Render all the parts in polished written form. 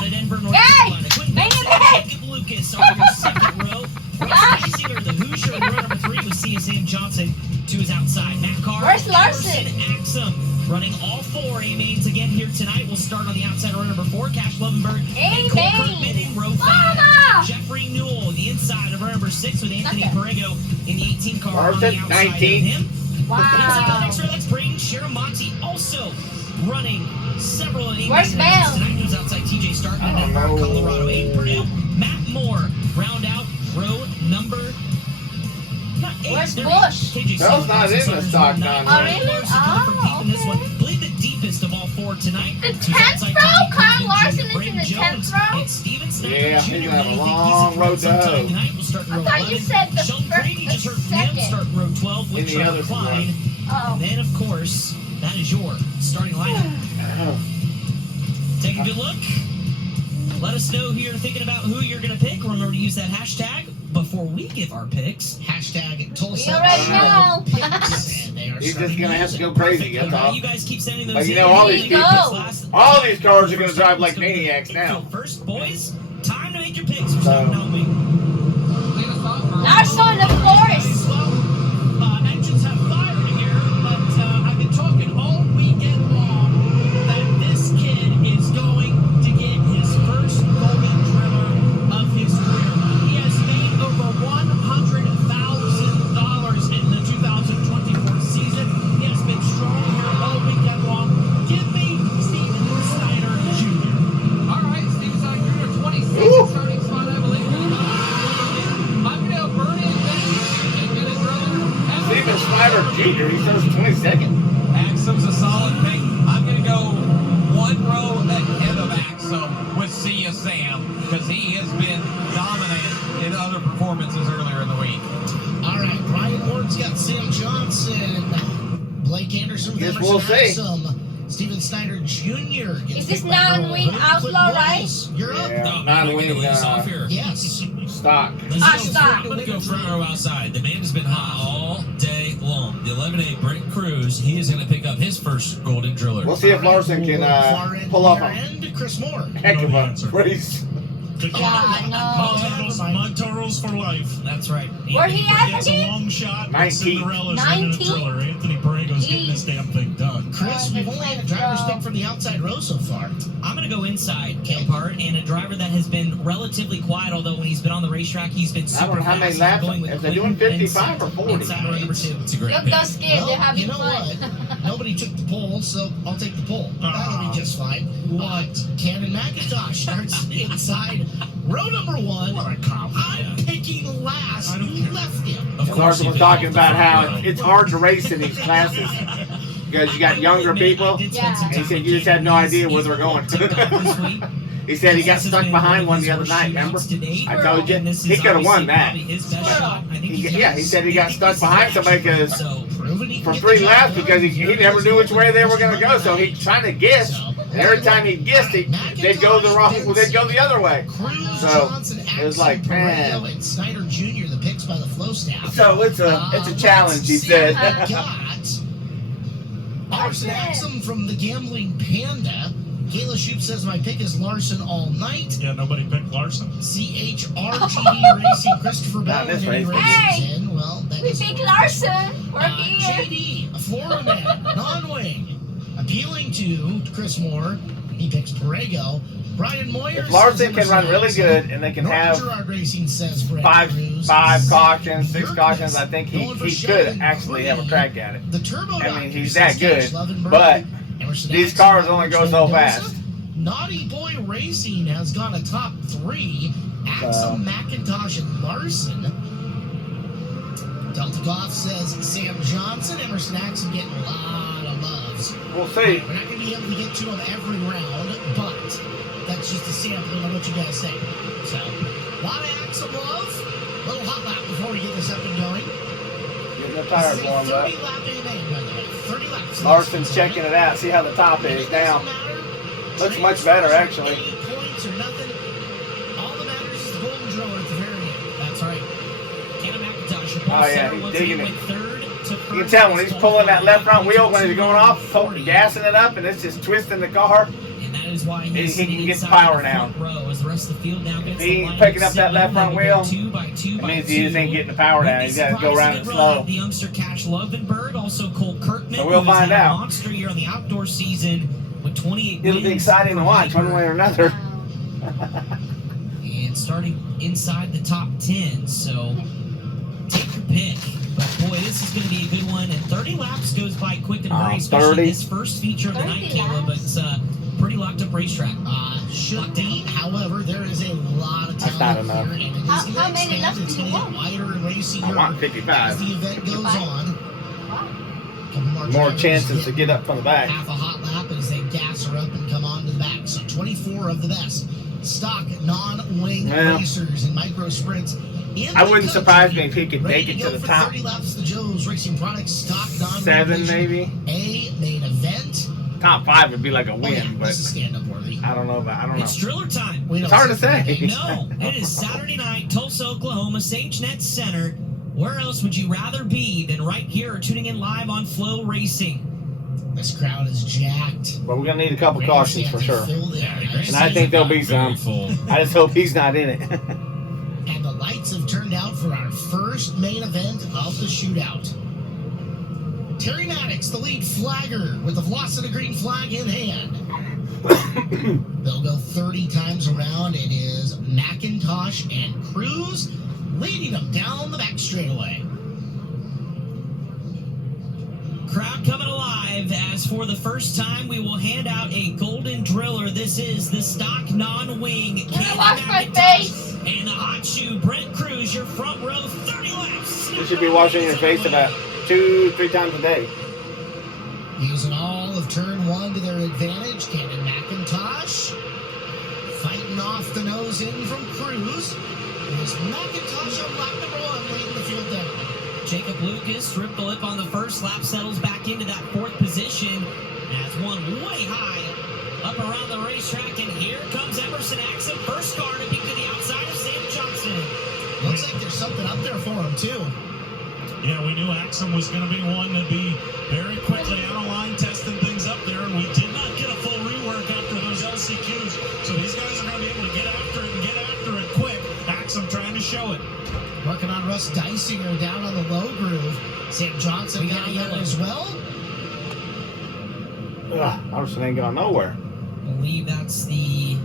Out of Denver, North Carolina. Jacob Lucas on your second row. Ross Basinger, the Hoosier, in row number 3 with Sam Johnson to his outside. Matt Carr. Where's Larson? Axum running all 4 A-mains again here tonight. We'll start on the outside row number 4. Cash Lovenberg. A-main. In row 5. Jeffrey Newell, the inside of row number 6 with Anthony Perrego in the 18 car on the outside 19. Of him. Wow. Next row, let's bring Shiramonte also running several A-mains. Where's Bale? Tonight he was outside TJ Stark in Denver, Colorado. Aiden Purdue, Matt Moore round out row number 8. Where's Bush? Bell's not in the stock now. Oh, really? Oh, okay. I believe the deepest of all 4 tonight. The 10th row? Kyle Larson is in the 10th row? Yeah, he's gonna have a long road to hoe. I thought you said the second. Start row 12 with Trevor Klein. Oh. And then, of course, that is your starting lineup. Take a good look. Let us know who you're thinking about, who you're going to pick. Remember to use that hashtag before we give our picks. Hashtag Tulsa. We already know. He's just going to have to go crazy. That's all. You guys keep sending those like, you know, all these cars are going to drive like maniacs now. First, boys, time to make your picks for Saturday night. Larson, of course. Engines have fired here, but I've been talking all weekend long that this kid is going to get his first golden driller of his career. He has made over $100,000 in the 2024 season. He has been strong here all weekend long. Give me Steven Snyder Jr. All right, Steven Snyder Jr., 26th starting spot, I believe. I'm going to burn it back. Get a driller. Steven Snyder Jr., he starts 22nd. Axum's a solid pick. I'm going to go 1 row ahead of Axum with Sia Sam because he has been dominant in other performances earlier in the week. All right, Brian Ward's got Sam Johnson, Blake Anderson with Yes, Emerson we'll see. Axum, Steven Snyder Jr. Is this non-win outlaw, right? You're up. Yeah, non-win Yes. stock. Stock. Let's go front row outside. The man has been hot all day long. The 11A Brent Cruz, he is going to pick up his first golden driller. We'll see if Larson can pull off a And Chris Moore. heck of a race. Yeah, no. Mud turtles for life. That's right. Where he at That's a again? long shot. 19. Cinderella's running a 19? driller. Anthony Perrego's getting this damn thing done. Chris, we've only had a driver's pick from the outside row so far. I'm going to go inside, Kempart, and a driver that has been relatively quiet, although when he's been on the racetrack, he's been super fast. How many laps? Going with If they're doing 55 or 40. Inside row number 2. It's a great Look, pick. those kids, they're having you know fun. what? Nobody took the pole, so I'll take the pole. That'll be just fine. Cannon McIntosh starts inside row number 1. What a cop. I'm picking last. You left him. Of course, Larson was talking about how it's hard to race in these classes because you got younger people. Yeah. And he said you just have no idea where they're going. He said he got stuck behind one the other night, remember? I told you. He could have won that. He said he got stuck behind somebody because for 3 laps because he never knew which way they were going to go. So he's trying to guess. And every time he guessed, they'd go the other way. So it was like, man. And Snyder Jr. the picks by the flow staff. So it's a challenge, he said. Larson Axum from the Gambling Panda. Kayla Shoup says my pick is Larson all night. Yeah, nobody picked Larson. CHRTD Racing, Christopher Bell. this race. Hey! Well, that We is pick Larson. We're here. JD, a Florida man, non-wing. Appealing to Chris Moore, he picks Perrego. Brian Moyer. If Larson can run really good and they can have Racing says five cautions, 6 cautions, I think he could actually have a crack at it. The Turbo I mean, he's Doctor that says good, Lovenberg. but Emerson these Axum, cars only go so Mendoza. fast. Naughty Boy Racing has gone a top 3. Axum, McIntosh, and Larson. Delta Goff says Sam Johnson. Emerson Axum getting a lot of loves. We'll see. We're not going to be able to get to them every round, but that's just a sampling of what you guys think. So, a lot of Axum love. A little hot lap before we get this up and going. Getting the tires warmed up. 30 lap A-main, by the way. 30 laps. Larson's checking it out. See how the top is now. Looks much better, actually. 8 points or nothing. All that matters is the golden driller at the very end. That's right. Cannon McIntosh. Oh, yeah, he's digging it. You can tell when he's pulling that left front wheel when he's going off, gassing it up, and it's just twisting the car. That is why He he's can get inside power the now. front row as the rest of the field now gets If he the ain't line picking up that set left front They go wheel, two by two That by means two. he just ain't getting the power down. He's got to go around it The slow. youngster catch Lovenberg, also Cole Kirkman. So we'll who has find had a out. monster year on the outdoor season with 28 It'll be wins exciting to for watch one way or another. and starting inside the top 10. So take your pick. But boy, this is going to be a good one. And 30 laps goes by quick and hurry, especially 30. this first feature of the night, 30 Caleb. But it's a pretty locked up racetrack. Should be. However, there is a lot of That's talent not enough. here, and it is How going to many expand. laps It's do going you to get want? wider and racier I want as 55. the event goes 55? on. Wow. Couple More drivers chances to get get up from the back. half a hot lap as they gas her up and come on to the back. So 24 of the best stock non-wing Yeah. racers and micro sprints. In I the wouldn't country. surprise me if he could Ready make it go to the for top 30 laps. The Joe's Racing Products stock non-wing 7, division. maybe. A main event. Top 5 would be like a Oh yeah, win, this is but stand-up worthy. I don't know. It's driller time. We It's don't hard to see say. No, it is Saturday night, Tulsa, Oklahoma, SageNet Center. Where else would you rather be than right here, tuning in live on Flow Racing? This crowd is jacked. But we're gonna need a couple cautions for sure. And And I think there'll be some. I just hope he's not in it. And the lights have turned out for our first main event of the shootout. Terry Maddox, the lead flagger, with the Velocity green flag in hand. They'll go 30 times around. It is McIntosh and Cruz leading them down the back straightaway. Crowd coming alive as for the first time we will hand out a golden driller. This is the stock non-wing. Can I wash my face? And the hot shoe, Brent Cruz, your front row, 30 laps. You should be washing your face about 2-3 times a day. Using all of turn one to their advantage. Cannon McIntosh fighting off the nose in from Cruz. It was McIntosh on lap number one leading the field down. Jacob Lucas ripped the lip on the first lap, settles back into that fourth position. As one way high up around the racetrack, and here comes Emerson Axon, first car to peek to the outside of Sam Johnson. Looks like there's something up there for him too. Yeah, we knew Axum was going to be one to be very quickly out of line testing things up there, and we did not get a full rework after those LCQs. So these guys are going to be able to get after it and get after it quick. Axum trying to show it. Working on Russ Dysinger down on the low groove. Sam Johnson We got down a there yellow. as well. Emerson ain't going nowhere. I believe that's the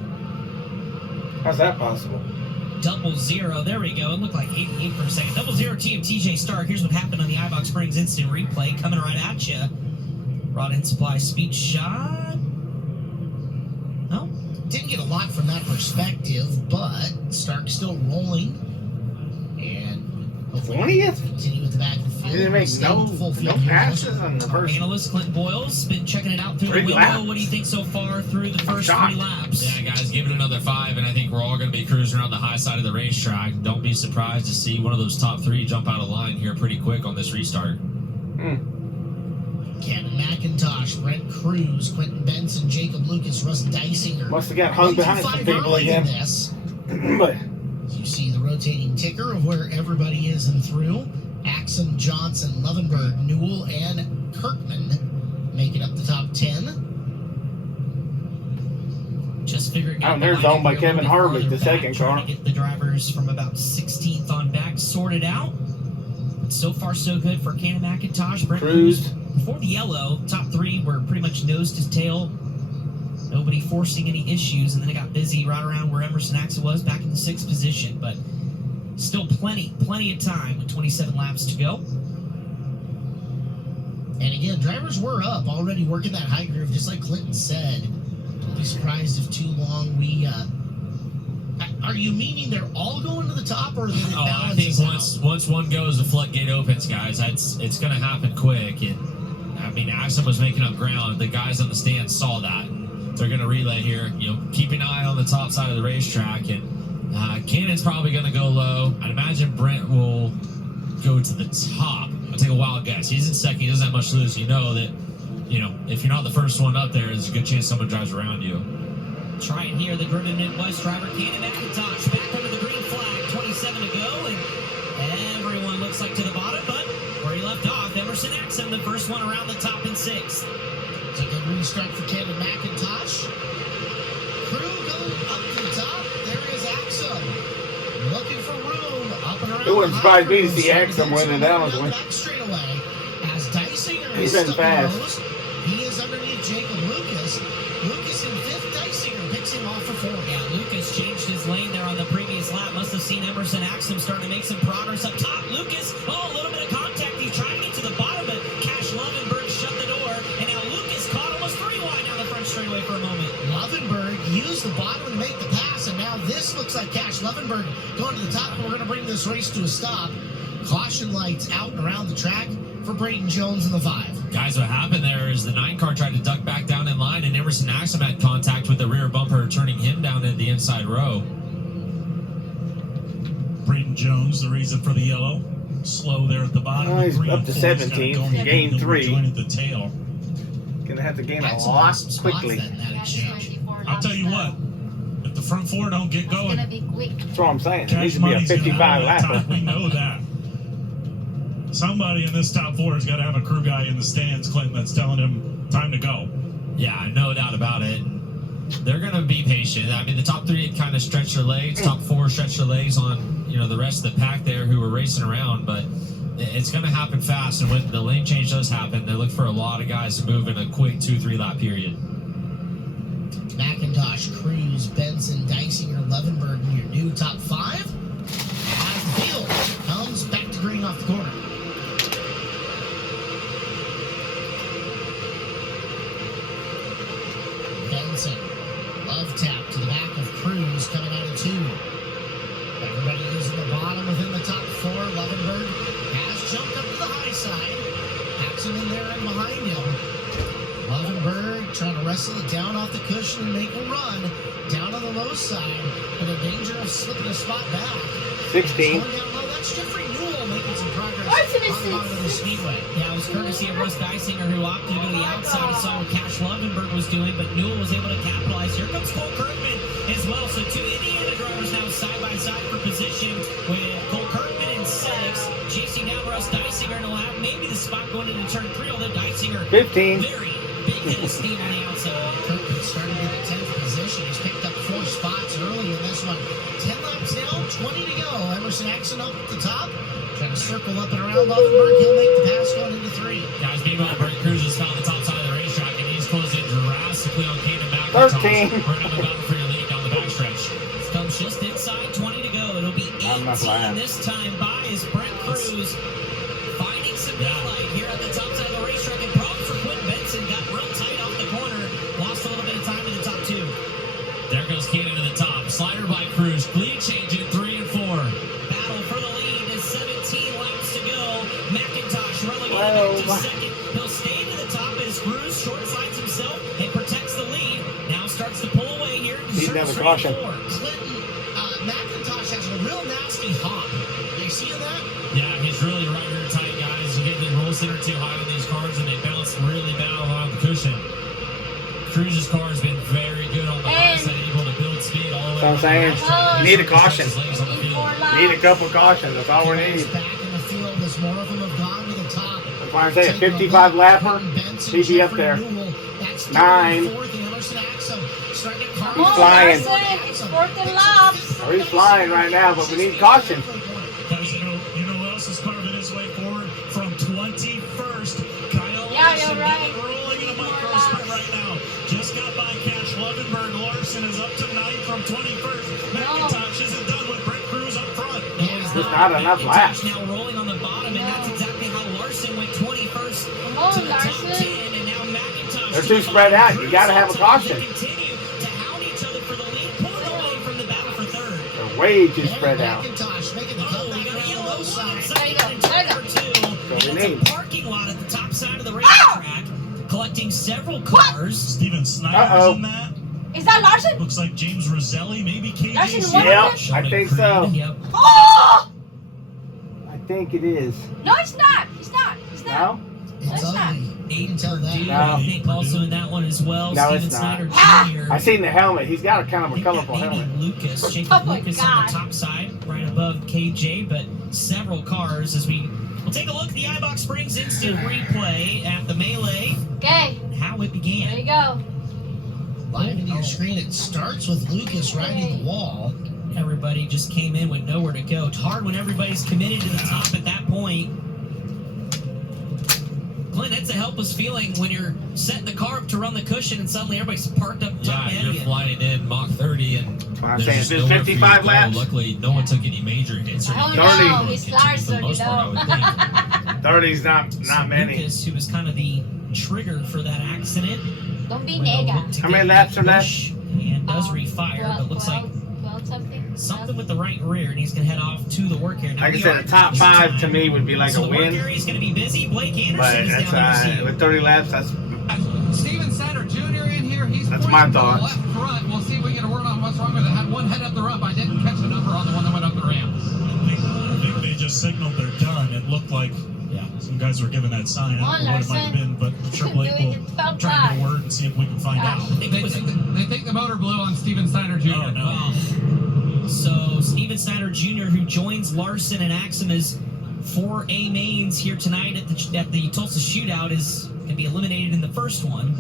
How's that possible? 00. There we go. It looked like 88 for a second. 00 TJ Stark. Here's what happened on the iBox Springs instant replay. Coming right at you. Rod and Supply speed shot. No. Didn't get a lot from that perspective, but Stark still rolling. And hopefully 20th? continue with the back of the field. He didn't make Stay no with full field here. passes on the Our first. analyst Clinton Boyle's been checking it out through the 3 window. laps. What do you think so far through the first shocked. 3 laps? Yeah, guys, give it another 5, and I think we're all going to be cruising around the high side of the racetrack. Don't be surprised to see one of those top 3 jump out of line here pretty quick on this restart. Cannon McIntosh, Brent Cruz, Quentin Benson, Jacob Lucas, Russ Dysinger. Must have got hung behind some 1-2-5 people early in again. this. But You see the rotating ticker of where everybody is and through. Axum, Johnson, Lovenberg, Newell, and Kirkman making up the top 10. Just figuring out. Oh, there's the owned by line here a Kevin little bit Harvick, farther the back, second trying car. to get the drivers from about 16th on back sorted out. But so far, so good for Cannon McIntosh. Brent Cruz. For the yellow, top 3 were pretty much nose to tail. Nobody forcing any issues, and then it got busy right around where Emerson Axel was, back in the 6th position. But still plenty of time with 27 laps to go. And again, drivers were up, already working that high groove, just like Clinton said. Don't be surprised if too long we... Are you meaning they're all going to the top, or did it I balance think out? once one goes, the floodgate opens, guys. It's going to happen quick. And I mean, Axum was making up ground. The guys on the stand saw that. And they're going to relay here. You know, keep an eye on the top side of the racetrack. And Cannon's probably going to go low. I'd imagine Brent will go to the top. I'll take a wild guess. He's in second. He doesn't have much to lose. You know that, if you're not the first one up there, there's a good chance someone drives around you. Try and hear the driven Midwest driver, Cannon McIntosh, back under the green flag, 27 to go, and everyone looks like to the bottom, but where he left off, Emerson Axum, the first one around the top in 6th. It's a good restart for Cannon McIntosh. crew go up to the top. There is Axum. Looking for room up and around. It wouldn't the surprise me to high see road. Axum win the Downs. Back straight away. As Dysinger He's is been stuck in fast. those. He is underneath Jacob Lucas. Lucas in fifth. Dysinger picks him off for fourth. Yeah, Lucas changed his lane there on the previous lap. Must have seen Emerson Axum starting to make some progress up top. Lucas, a little bit of contact. He's trying to get to the bottom, but Cash Lovenberg shut the door. And now Lucas caught almost 3 wide down the front straightaway for a moment. Lovenberg used the bottom to make the pass, and now this looks like Cash Lovenberg going to the top. We're going to bring this race to a stop. Caution lights out and around the track for Brayton Jones in the 5. Guys, what happened there is the 9 car tried to duck back down in line, and Emerson Axum had contact with the rear bumper, turning him down in the inside row. Brayton Jones, the reason for the yellow. Slow there at the bottom. Oh, he's 3 up and to 4. 17. He's Gained 3. Joined the tail. Gonna have to gain a That's lot awesome spots quickly. then, that exchange. I'll tell you what. If the front 4 don't get It's gonna going, be quick. That's what I'm saying. It Cash needs to be a Money's gonna 55 have that time. lapper. We know that. Somebody in this top 4 has got to have a crew guy in the stands, Clinton, that's telling him time to go. Yeah, no doubt about it. They're going to be patient. I mean, the top 3 kind of stretched their legs. Top 4 stretched their legs on, the rest of the pack there who were racing around. But it's going to happen fast. And when the lane change does happen, they look for a lot of guys to move in a quick 2-3 lap period. McIntosh, Cruz, Benson, Dysinger, Levenberg in your new top 5. As the field comes back to green off the corner. Benson, love tap to the back of Cruz coming out of 2. Everybody is in the bottom within the top 4. Levenberg has jumped up to the high side. Axum in there and behind him. Levenberg trying to wrestle it down off the cushion and make a run down on the low side, but in danger of slipping a spot back. 16. Going down low, that's Jeffrey Newell making some progress Larson is on the bottom of the speedway. Yeah, it was courtesy of Russ Dysinger who opted to go to the outside. He saw what Cash Lovenberg was doing, but Newell was able to capitalize. Here comes Cole Kirkman as well. So 2 Indiana drivers now side by side for position with Cole Kirkman in 6, chasing down Russ Dysinger, and he'll have maybe the spot going into turn 3, although Dysinger 15. very big hit of steam on the outside. Kirkman started in the 10th position. He's picked up 4 spots early in this one. 10 laps now, 20 to go. Emerson Axum up at the top, trying to circle up and around Lovenberg. He'll make the pass going into 3. Guys, meanwhile, Brent Cruz has found the top side of the racetrack, and he's closed in drastically on Caden McIntosh. 13. We're going to have a battle for your lead down the backstretch. Comes just inside, 20 to go. It'll be I'm not 18 lying. this time by as Brent Cruz finding some daylight here at the top side of the racetrack. And problems for Quinn Benson, got real tight off the corner, lost a little bit of time in the top 2. There goes Caden to the top. Slider by Cruz. Lead change in 3 and 4. Battle for the lead is 17 laps to go. McIntosh relegated Whoa. back to second. He'll stay to the top as Cruz short sides himself and protects the lead. Now starts to pull away here. He's Turn never 3 caution. and 4. Clinton, McIntosh has a real nasty hop. You see that? Yeah, he's really right here tight, guys. You get the roll center too high on these cars, and they bounce really bad along the cushion. Cruz's car has been very good on the high side, able to build speed all the way That's what I'm around. saying. You need a caution. Legs on the field. Need a couple cautions. That's all we need. Back in the field as more of them have gone to the top. That's why I'm saying 55 lapper. He'd be up there. 9. Come on, flying. Larson. It's 4th and laps. Oh, he's flying right now, but we need caution. Guys, you know who else is carving his way forward from 21st? Kyle Yeah, Larson you're right. rolling in a More micro laps. sprint right now. Just got by Cash Lovenberg. Larson is up to 9th from 21st. McIntosh isn't done with Brent Cruz up front. There's not enough laps. Now rolling on the bottom, and that's exactly how Larson went 21st Come on, to the top Larson. 10, and now McIntosh. They're to too the spread bottom. out. You Cruz gotta have a on top. caution. They continue to hound each other for the lead, pulling away from the battle for 3rd. They're way too spread out. McIntosh making the Oh, we comeback got a around the yellow low one side. inside There you go. turn number 2. That's what we And it's need. a parking lot at the top side of the racetrack, collecting several cars. Steven Snyder's Uh-oh. in that. Is that Larson? Looks like James Roselli, maybe KJ. Larson, Smith. what? Yep, I think so. Yep. Oh! I think it is. No, it's not. It's not. It's not. No? It's That's not. ugly. You can tell that. Dude, No. I think also in that one as well. No, Steven it's not. Snyder Ah! Jr. I seen the helmet. He's got a kind of a Think that colorful maybe helmet. Lucas, Jacob Oh my Lucas on God. the top side, right above KJ, but several cars as we'll take a look at the iBox Springs instant replay at the melee, Okay. how it There began. you go. Live into your screen, it starts with Lucas riding the wall. Everybody just came in with nowhere to go. It's hard when everybody's committed to the top at that point. Glenn, that's a helpless feeling when you're setting the car up to run the cushion and suddenly everybody's parked up top Yeah, ahead you're of you. flying in Mach 30 and I'm there's saying, just there's nowhere for you to 55 go. laps. Luckily, no one took any major hits. Or Oh, anything. no, it's Continued for Larson, the most you part, I would think. 30's not So many. Lucas, who was kind of the trigger for that accident, Don't be will nega. look to How many get laps are left? push and does refire, but looks like 12 something. something with the right rear, and he's going to head off to the work area. Now, Like I we said, are a top 5 to me would be like so a the work win. area is going to be busy. Blake Anderson But is that's down there. with 30 laps, that's Steven Sander Jr. in here. He's That's pointing my to the thoughts. left front. We'll see if we get a word on what's wrong with it. Had one head up the ramp. I didn't catch the number on the one that went up the ramp. I think they just signaled they're done. It looked like some guys were giving that sign. I don't know what it might have been, but I'm sure Blake will try to get a word and see if we can find out. They think the motor blew on Steven Snyder Jr. Oh, no. So Steven Snyder Jr., who joins Larson and Axum as 4A mains here tonight at the Tulsa Shootout, is going to be eliminated in the first one.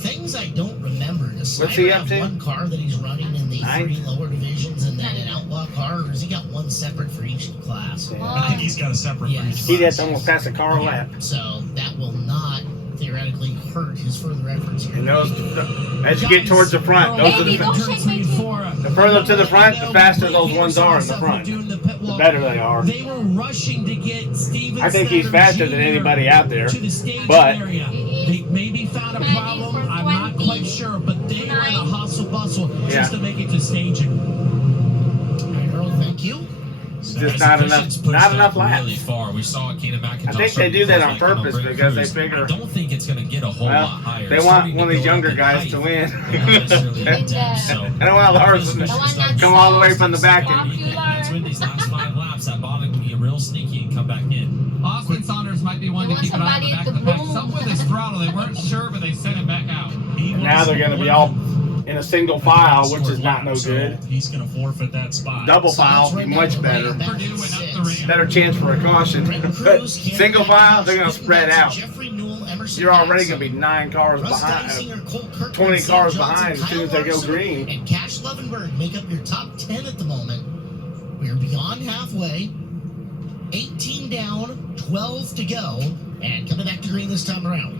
Things I don't remember. Does What's he Snyder up have to? one car that he's running in the 9? 3 lower divisions and then an outlaw car, or has he got one separate for each class? I think he's got a separate for each he'd have class. to almost pass a car a lap. So that will not theoretically hurt his further efforts here. And those, as you get towards the front, those are Baby, don't the shake me too. the further to the front, the faster those ones are in the front. The better they are. They were rushing to get Steven I think he's Snyder faster Jr. than anybody out there. to the staging But area. They maybe found a problem. I'm not quite sure, but they were in a hustle bustle just to make it to staging. All right, Earl, thank you. just not enough laps. Really far. We saw Keenan McIntosh. I think they do that on starting to purpose close like because they Cruise. figure- I don't think it's going to get a whole Well, lot higher. they It's want starting one of to these go younger up in guys height, to win. but not necessarily in depth, so- I don't want Larson to come all the way from the back and That's when these last 5 laps, that bottom can be real sneaky and come back in. Austin Saunders might be one They to want keep an eye on the somebody back to of the pack. boom. Something with his throttle. They weren't sure, but they sent him back out. now they're going to be all in a single file, which is not no So good. he's going to forfeit that spot. Double So file, that's right much down the better. lane, back Purdue at went up 6. the ramp. Better chance for a caution. Brent But Cruz, Cameron single file, McIntosh, they're going to Quentin spread Benson, out. Jeffrey Newell, Emerson You're already Jackson, going to be 9 cars Russ behind. Geisinger, Cole Kirkland, 20 Sam cars Johnson, behind as soon Kyle as they go Larson, green. And Cash Levenberg make up your top 10 at the moment. We're beyond halfway. 18 down, 12 to go, and coming back to green this time around.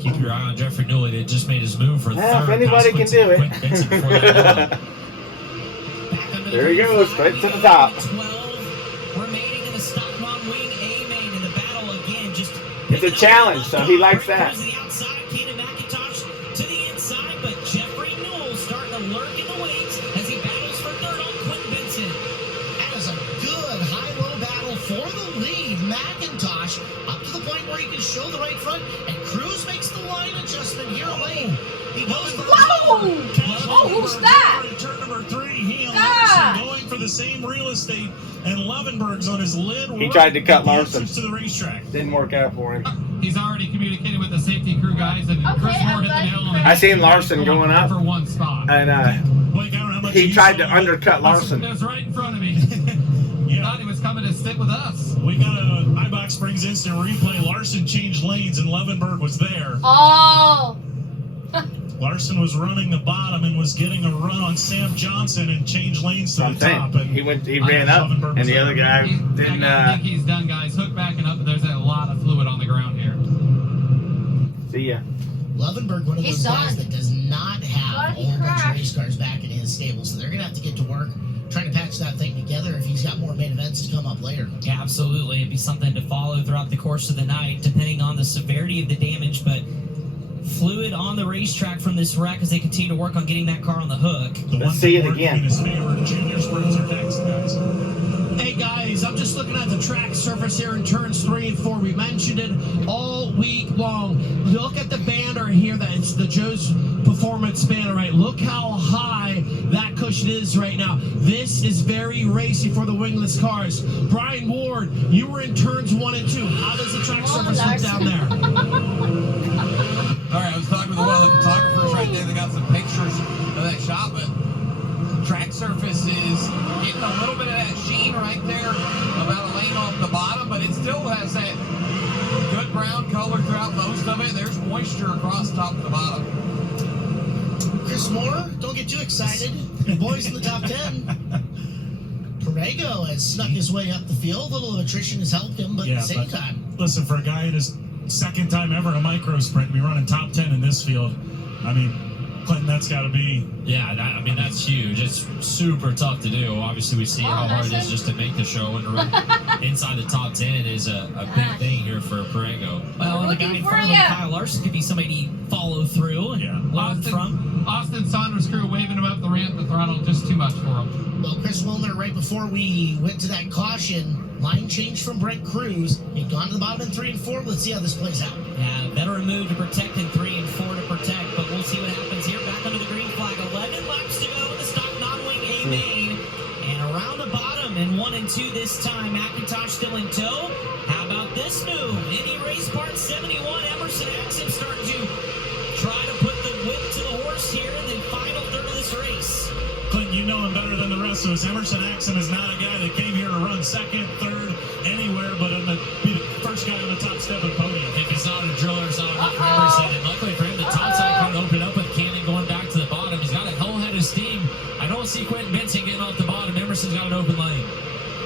Keep your eye on Jeffrey Newell. They just made his move for Yeah, if third. anybody past can do it. Quentin Benson before that. Back under There he the goes, flag. straight to the top. 12 remaining in the Stockman wing A main in the battle again. Just It's a challenge, so he likes that. To the outside, Keenan McIntosh to the inside, but Jeffrey Newell starting to lurk in the wings as he battles for third on Quentin Benson. That is a good high-low battle for the lead. McIntosh up to the point where he can show the right front, and Cruz makes the line adjustment here late. He goes for Whoa! Oh, who's that? Turn number 3, he and God. Larson going for the same real estate, and Levenberg's on his lid. He tried to cut right Larson. to the racetrack. Didn't work out for him. He's already communicated with the safety crew guys, and Okay, Chris Moore hit the I'm nail on the glad. I seen Larson going up. for one spot. And Blake, I don't know how much he you tried to saw, undercut Larson. It was right in front of me. He Yeah, thought he was coming to sit with us. we got a iBox Springs instant replay. Larson changed lanes, and Levenberg was there. Oh, Larson was running the bottom and was getting a run on Sam Johnson and changed lanes to I'm the saying, top. And he ran up, and the other guy didn't. I think he's done, guys. Hook backing up, but there's a lot of fluid on the ground here. See ya. Levenberg, one of He's those guys done. that does not have a Bloody whole bunch of crap. race cars back in his stable, so they're going to have to get to work trying to patch that thing together if he's got more main events to come up later. Yeah, absolutely. It'd be something to follow throughout the course of the night, depending on the severity of the damage. But fluid on the racetrack from this wreck as they continue to work on getting that car on the hook. the Let's one see it thing working again. in his favor, junior sprints are next, guys. Hey guys, I'm just looking at the track surface here in turns 3 and 4. We mentioned it all week long. Look at the banner here. That's the Joe's Performance banner, right? Look how high that cushion is right now. This is very racy for the wingless cars. Brian Ward, you were in turns 1 and 2. How does the track Oh, surface look down there? All right, I was talking with one of the photographers right there. They got some pictures of that shot, but track surface is getting a little bit of that sheen right there, about a lane off the bottom, but it still has that good brown color throughout most of it. There's moisture across top to the bottom. Chris Moore, don't get too excited. Your boy's in the top 10. Perego has snuck his way up the field. A little attrition has helped him, but at the same time. Listen, for a guy in his second time ever in a micro sprint, be running top 10 in this field. I mean, Clinton, that's got to be. Yeah, that's huge. It's super tough to do. Obviously, we see how hard it is just to make the show, and to run inside the top 10 is a big thing here for Perego. Well, the guy in front of him, Kyle Larson, could be somebody to follow through and learn from. Austin Saunders crew waving him up the ramp, the throttle, just too much for him. Well, Chris Wilner, right before we went to that caution, line change from Brent Cruz. He'd gone to the bottom in 3 and 4. Let's see how this plays out. Yeah, veteran move to protect in 3 and 4 to protect, but we'll see what happens here. Back under the green flag, 11 laps to go in the stock non-wing A main. And around the bottom in 1 and 2 this time. McIntosh still in tow. How about this move? Indy Race Part 71, Emerson Axum starting to try to put the whip to the horse here in the final third of this race. Clinton, you know him better than the rest of us. Emerson Axum is not a guy that came here to run second, third, anywhere but be the first guy on the top step of the podium. If it's not a driller, it's not enough for Emerson. And luckily for him, the top side kind of opened up with Cannon going back to the bottom. He's got a whole head of steam. I don't see Quentin Benson getting off the bottom. Emerson's got an open lane.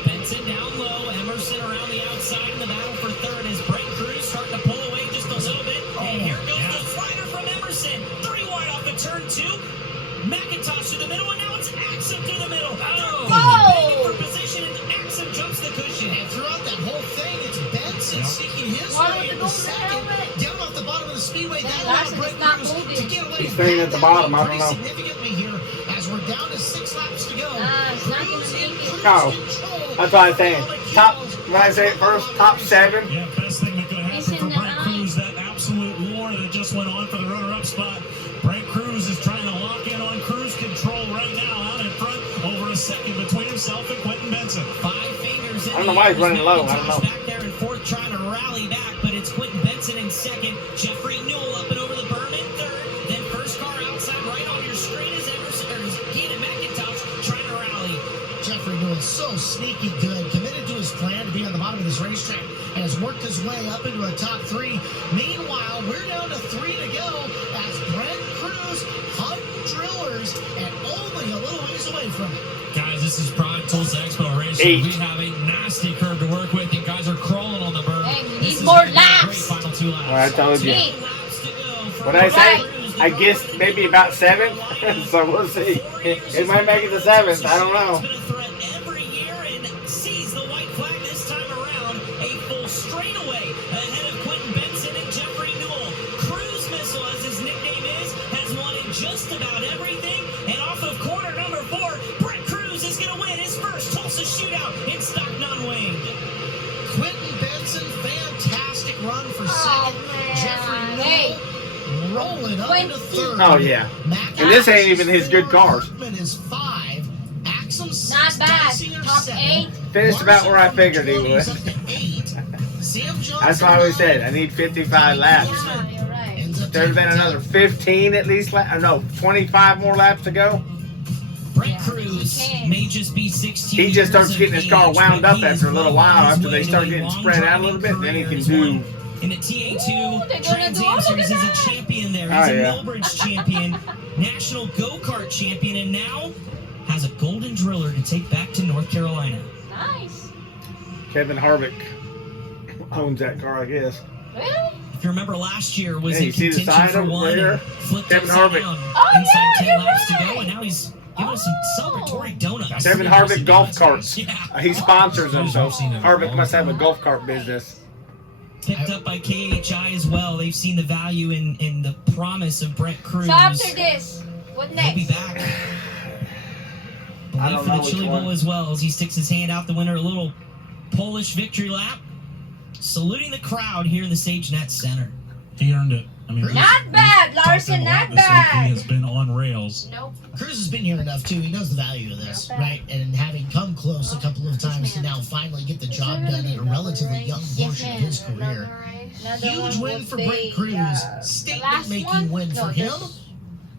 Benson down low. Emerson around the outside in the battle for third as Brent Cruz starting to pull away just a little bit. And here goes the slider from Emerson. 3 wide off of turn 2. McIntosh to the middle, and now it's Axum to the middle. Begging for position, and Axum jumps the cushion. And throughout that whole thing, it's Benson sneaking his way into second. Down off the bottom of the speedway. That allowed Brent Cruz to get away. He's staying at the bottom. I don't know. Significantly here as we're down to 6 laps to go. Cruz in cruise No. control. That's what I'm saying. When I say it first, top 7. Yeah, best thing that could have happened for Brent Cruz, that absolute war that just went on for the runner-up spot. Brent Cruz is trying to lock in on cruise control right now, out in front, over a second between himself and Quentin Benson. 5 fingers in I don't know why he's running low. I don't know. Back there in fourth, trying to rally back, but it's Quentin Benson in second. Jeffrey Newell up and over the berm in third. Then first car outside, right on your straight is Emerson, or is Keenan McIntosh trying to rally. Jeffrey Newell so sneaky good, committed to his plan to be on the bottom of this racetrack, and has worked his way up into a top 3. Meanwhile, we're down to 3 to go as Brent Cruz hugged drillers and only a little ways away from it. Guys, this is Prime Tulsa Expo Racing. We have a nasty curve to work with. You guys are crawling on the berm. Hey, we This need is more gonna be a laps. Great final 2 laps. Well, I told you. Hey. What I say? I guess maybe about 7. So we'll see. It might make it to 7th. I don't know. It's been a threat every year and sees the white flag this time around. A full straightaway ahead of Quentin Benson and Jeffrey Newell. Cruise Missile, as his nickname is, has won in just about everything. And off of corner number 4, Brent Cruz is going to win his first Tulsa shootout in stock non-winged. Quentin Benson, fantastic run for second. Jeffrey Newell rolling up into third. Oh, yeah. And this ain't even his good cars. Workman is 5. Axum Not bad. Dysinger Top 7. 8. Finished about where I figured he would. Up to 8. Sam Johnson That's why I always said I need 55 laps. Yeah, you're right. ends up There's been taking another 15 at least. No, 25 more laps to go. Brent Yeah, Cruz he can. may just be 16. He just starts years getting of his car age, wound but up he is after a little well on while. his After way they to start a getting long spread out a little bit, then he driving can career. do. In the TA2 Ooh, they're Trans gonna do all Am of Series, he's that. a champion there. Oh, He's a yeah. Millbridge champion, national go-kart champion, and now has a golden driller to take back to North Carolina. Nice. Kevin Harvick owns that car, I guess. Really? If you remember last year, was Yeah, in you see the contention side for over one there? and flipped Kevin upside Harvick. down Oh, inside yeah, 10 you're laps to right. go, and now he's giving us some celebratory donuts. Kevin Harvick golf carts. Yeah. He sponsors them, so I've seen him. Harvick must have a golf cart business. Picked up by KHI as well. They've seen the value in the promise of Brent Cruz. So after this, what He'll be next? back. I Believe don't for know the which Chili one. Bowl as well as he sticks his hand out the winner. A little Polish victory lap. Saluting the crowd here in the SageNet Center. He earned it. I mean, Not bad, Larson, He not has bad. been on rails. Nope. Cruz has been here enough too. He knows the value of this, Not bad. right? And having come close a couple of times to now finally get the job done at a relatively young portion of his career. Huge win for Brent Cruz. Statement-making win for him.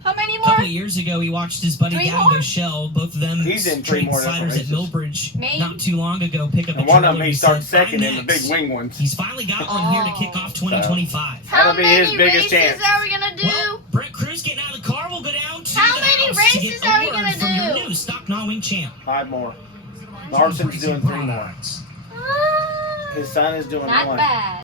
How many A more? couple of years ago, he watched his buddy 3 Gavin more? Shell, both of them He's in 3 trading more different sliders at races. Millbridge Maybe. not too long ago, pick up And a one of them trailer. he He starts said, second "I'm in the big next." wing ones. He's finally got one here to kick off 2025. How That'll be many his biggest races chance. are we gonna do? Well, Brent Cruz getting out of the car will go down to get is a Ari word gonna from your do? new stock gnawing champ. 5 more. Larson's doing 3 more. Products. His son is doing Not 1. bad.